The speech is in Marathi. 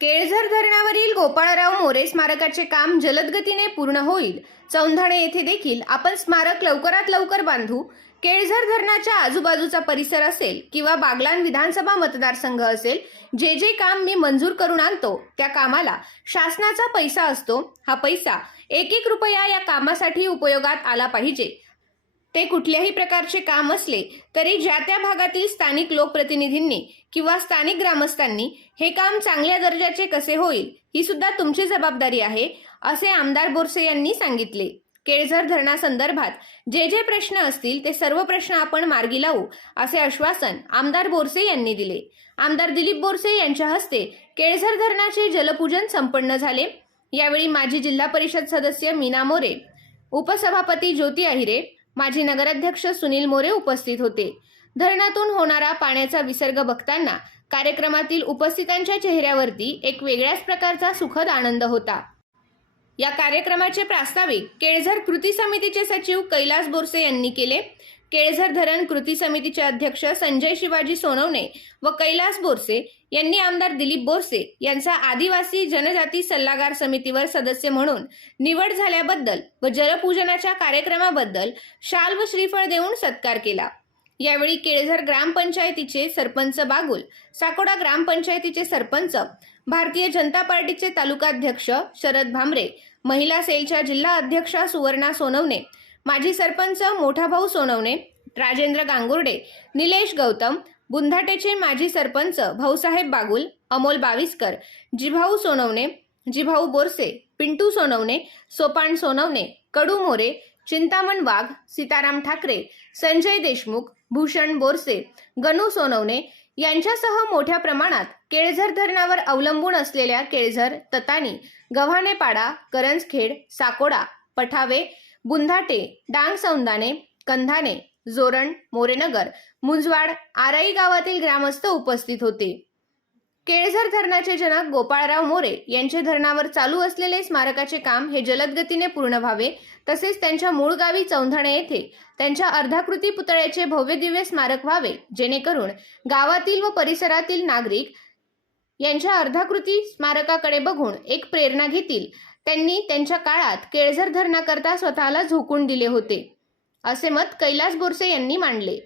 केळझर धरणावरील गोपाळराव मोरे स्मारकाचे काम जलदगतीने पूर्ण होईल. चौंधाणे येथे देखील आपण स्मारक लवकरात लवकर बांधू. केळझर धरणाच्या आजूबाजूचा परिसर असेल किंवा बागलान विधानसभा मतदारसंघ असेल जे जे काम मी मंजूर करून आणतो त्या कामाला शासनाचा पैसा असतो. हा पैसा एक एक रुपया या कामासाठी उपयोगात आला पाहिजे. ते कुठल्याही प्रकारचे काम असले तरी ज्या त्या भागातील स्थानिक लोकप्रतिनिधींनी किंवा स्थानिक ग्रामस्थांनी हे काम चांगल्या दर्जाचे कसे होईल ही सुद्धा तुमची जबाबदारी आहे असे आमदार बोरसे यांनी सांगितले. केळझर धरणासंदर्भात जे जे प्रश्न असतील ते सर्व प्रश्न आपण मार्गी लावू असे आश्वासन आमदार बोरसे यांनी दिले. आमदार दिलीप बोरसे यांच्या हस्ते केळझर धरणाचे जलपूजन संपन्न झाले. यावेळी माजी जिल्हा परिषद सदस्य मीना मोरे उपसभापती ज्योती अहिरे माजी नगराध्यक्ष सुनील मोरे उपस्थित होते. धरणातून होणारा पाण्याचा विसर्ग बघताना कार्यक्रमातील उपस्थितांच्या चेहऱ्यावरती एक वेगळ्याच प्रकारचा सुखद आनंद होता. या कार्यक्रमाचे प्रास्ताविक केळझर कृती समितीचे सचिव कैलास बोरसे यांनी केले. केळझर धरण कृती समितीचे अध्यक्ष संजय शिवाजी सोनवणे व कैलास बोरसे यांनी आमदार दिलीप बोरसे यांचा आदिवासी जनजाती सल्लागार समितीवर सदस्य म्हणून निवड झाल्याबद्दल व जलपूजनाच्या कार्यक्रमाबद्दल शाल व श्रीफळ देऊन सत्कार केला. यावेळी केळझर ग्रामपंचायतीचे सरपंच बागुल साकोडा ग्रामपंचायतीचे सरपंच भारतीय जनता पार्टीचे तालुकाध्यक्ष शरद भामरे महिला सेलच्या जिल्हा अध्यक्षा सुवर्णा सोनवणे माजी सरपंच मोठा भाऊ सोनवणे राजेंद्र गांगुर्डे निलेश गौतम बुंधाटेचे माजी सरपंच भाऊसाहेब बागुल अमोल बाविस्कर जिभाऊ सोनवणे जिभाऊ बोरसे पिंटू सोनवणे सोपान सोनवणे कडू मोरे चिंतामण वाघ सीताराम ठाकरे संजय देशमुख भूषण बोरसे गणू सोनवणे यांच्यासह मोठ्या प्रमाणात केळझर धरणावर अवलंबून असलेल्या केळझर ततानी गव्हाणेपाडा करंजखेड साकोडा पठावे बुंधाटे डांग सौंदाणे कंधाने जोरण मोरेनगर मुंजवाड आराई गावातील ग्रामस्थ उपस्थित होते. केळझर धरणाचे जनक गोपाळराव मोरे यांचे धरणावर चालू असलेले स्मारकाचे काम हे जलदगतीने पूर्ण व्हावे तसेच त्यांच्या मूळ गावी चौंधणे येथे त्यांच्या अर्धाकृती पुतळ्याचे भव्य दिव्य स्मारक व्हावे जेणेकरून गावातील व परिसरातील नागरिक यांच्या अर्धाकृती स्मारकाकडे बघून एक प्रेरणा घेतील. त्यांनी त्यांच्या काळात केळझर धरणाकरता स्वतःला झोकून दिले होते असे मत कैलास बोरसे यांनी मांडले.